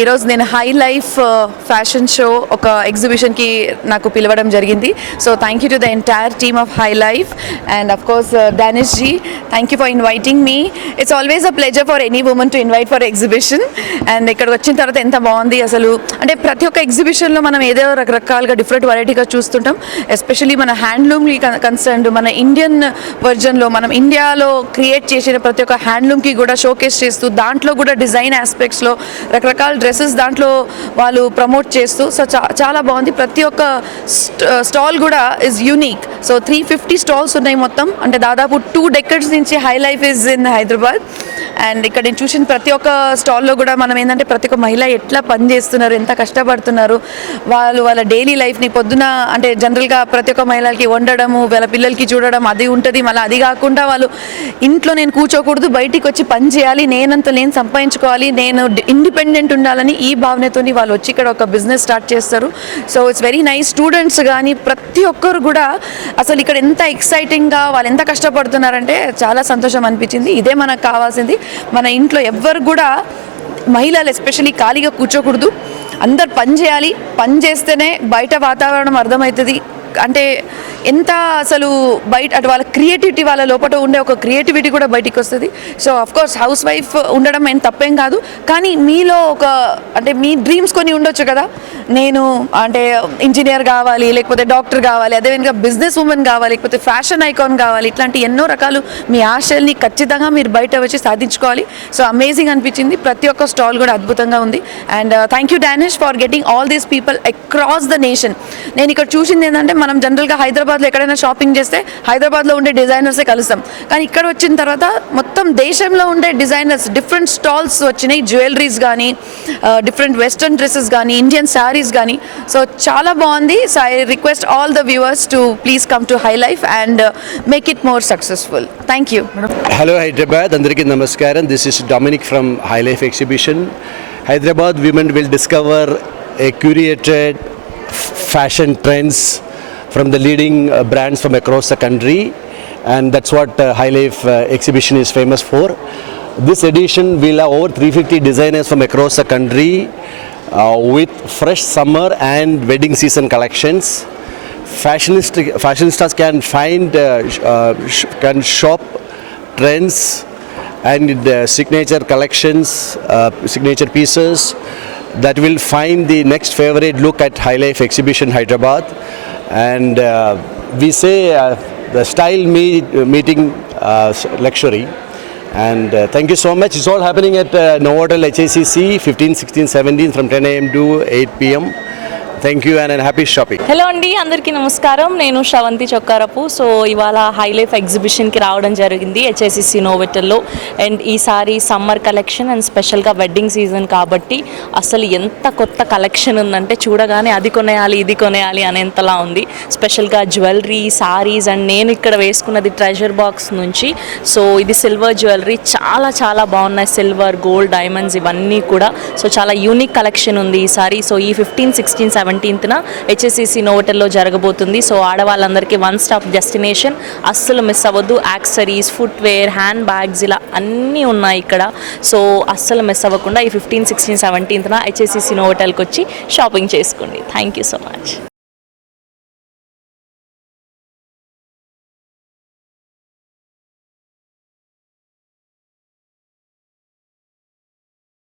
ఈరోజు నేను high life fashion show ఒక ఎగ్జిబిషన్కి నాకు పిలవడం జరిగింది. So thank you to the entire team of high life and of course Danish ji, thank you for inviting me. It's always a pleasure for any women to invite for exhibition. And ఇక్కడికి వచ్చిన తర్వాత ఎంత బాగుంది అసలు. అంటే ప్రతి ఒక్క ఎగ్జిబిషన్లో మనం ఏదో రకరకాలుగా డిఫరెంట్ వెరైటీగా చూస్తుంటాం. ఎస్పెషలీ మన హ్యాండ్లూమ్కి కన్సర్న్డ్ మన ఇండియన్ వర్జన్లో మనం ఇండియాలో క్రియేట్ చేసిన ప్రతి ఒక్క హ్యాండ్లూమ్కి కూడా షోకేస్ చేస్తూ దాంట్లో కూడా డిజైన్ ఆస్పెక్ట్స్లో రకరకాల డ్రెస్సెస్ దాంట్లో వాళ్ళు ప్రమోట్ చేస్తూ సో చాలా బాగుంది. ప్రతి ఒక్క స్టాల్ కూడా ఈజ్ యూనిక్. సో 350 స్టాల్స్ ఉన్నాయి మొత్తం. అంటే దాదాపు 2 decades నుంచి high life is in Hyderabad. And ఇక్కడ నేను చూసిన ప్రతి ఒక్క స్టాల్లో కూడా మనం ఏంటంటే ప్రతి ఒక్క మహిళ ఎట్లా పని చేస్తున్నారు, ఎంత కష్టపడుతున్నారు, వాళ్ళ డైలీ లైఫ్ని పొద్దున అంటే జనరల్గా ప్రతి ఒక్క మహిళలకి వండడము, వాళ్ళ పిల్లలకి చూడడం అది ఉంటుంది. మళ్ళీ అది కాకుండా వాళ్ళు ఇంట్లో నేను కూర్చోకూడదు, బయటికి వచ్చి పని చేయాలి, నేనంత నేను సంపాదించుకోవాలి, నేను ఇండిపెండెంట్ ఉండాలని ఈ భావనతో వాళ్ళు వచ్చి ఇక్కడ ఒక బిజినెస్ స్టార్ట్ చేస్తారు. So it's very nice. Students కానీ ప్రతి ఒక్కరు కూడా అసలు ఇక్కడ ఎంత ఎక్సైటింగ్గా వాళ్ళు ఎంత కష్టపడుతున్నారంటే చాలా సంతోషం అనిపించింది. ఇదే మనకు కావాల్సింది. మన ఇంట్లో ఎవ్వరు కూడా మహిళలు ఎస్పెషల్లీ ఖాళీగా కూర్చోకూడదు, అందరు పని చేయాలి. పని చేస్తేనే బయట వాతావరణం అర్థమవుతుంది. అంటే ఎంత అసలు బయట అటు వాళ్ళ క్రియేటివిటీ, వాళ్ళ లోపల ఉండే ఒక క్రియేటివిటీ కూడా బయటికి వస్తుంది. సో అఫ్కోర్స్ హౌస్ వైఫ్ ఉండడం ఏం తప్పేం కాదు, కానీ మీలో ఒక అంటే మీ డ్రీమ్స్ కొన్ని ఉండొచ్చు కదా. నేను అంటే ఇంజనీర్ కావాలి, లేకపోతే డాక్టర్ కావాలి, అదేవిధంగా బిజినెస్ ఉమెన్ కావాలి, లేకపోతే ఫ్యాషన్ ఐకాన్ కావాలి, ఇట్లాంటి ఎన్నో రకాలు మీ ఆశల్ని ఖచ్చితంగా మీరు బయట వచ్చి సాధించుకోవాలి. సో అమేజింగ్ అనిపించింది. ప్రతి ఒక్క స్టాల్ కూడా అద్భుతంగా ఉంది. And thank you Danish for getting all these people across the nation. నేను ఇక్కడ చూసింది ఏంటంటే మనం జనరల్గా హైదరాబాద్లో ఎక్కడైనా షాపింగ్ చేస్తే హైదరాబాద్లో ఉండే డిజైనర్సే కలుస్తాం, కానీ ఇక్కడ వచ్చిన తర్వాత మొత్తం దేశంలో ఉండే డిజైనర్స్ డిఫరెంట్ స్టాల్స్ వచ్చినాయి. జ్యువెలరీస్ కానీ, డిఫరెంట్ వెస్టర్న్ డ్రెస్సెస్ కానీ, ఇండియన్ శారీస్ కానీ. సో చాలా బాగుంది. So I request all the viewers to please come to high life and make it more successful. Thank you. Hello Hyderabad, అందరికీ నమస్కారం. This is Dominic from high life exhibition. Hyderabad women will discover a curated fashion trends from the leading brands from across the country, and that's what High Life exhibition is famous for. This edition will have over 350 designers from across the country with fresh summer and wedding season collections. Fashionistas can find can shop trends and signature collections, signature pieces that will find the next favorite look at High Life exhibition Hyderabad. And we say the style meeting luxury. And thank you so much. It's all happening at Novotel HACC 15, 16, 17 from 10 a.m. to 8 p.m. Thank you and happy shopping. Hello అండి, అందరికీ నమస్కారం. నేను Sravanthi Chokkarapu. So ఇవాళ high life ఎగ్జిబిషన్కి రావడం జరిగింది HICC నోవెటల్లో. And ఈసారి summer collection and స్పెషల్గా wedding season కాబట్టి అసలు ఎంత కొత్త కలెక్షన్ ఉందంటే చూడగానే అది కొనేయాలి ఇది కొనేయాలి అనేంతలా ఉంది. స్పెషల్గా జ్యువెలరీ, సారీస్ అండ్ నేను ఇక్కడ వేసుకున్నది ట్రెజర్ బాక్స్ నుంచి. సో ఇది సిల్వర్ జ్యువెలరీ, చాలా చాలా బాగున్నాయి. సిల్వర్, గోల్డ్, డైమండ్స్ ఇవన్నీ కూడా. సో చాలా యూనిక్ కలెక్షన్ ఉంది ఈసారి. సో ఈ 15, 16, 17న హెచ్ఎస్సిసి నోవెటల్లో జరగబోతుంది. సో ఆడవాళ్ళందరికీ వన్ స్టాప్ డెస్టినేషన్, అస్సలు మిస్ అవ్వద్దు. యాక్సెసరీస్, ఫుట్వేర్, హ్యాండ్ బ్యాగ్స్ ఇలా అన్నీ ఉన్నాయి ఇక్కడ. సో అస్సలు మిస్ అవ్వకుండా ఈ 15, 16, 17న హెచ్ఎస్సిసి నోవెటల్కి వచ్చి షాపింగ్ చేసుకోండి. Thank you so much.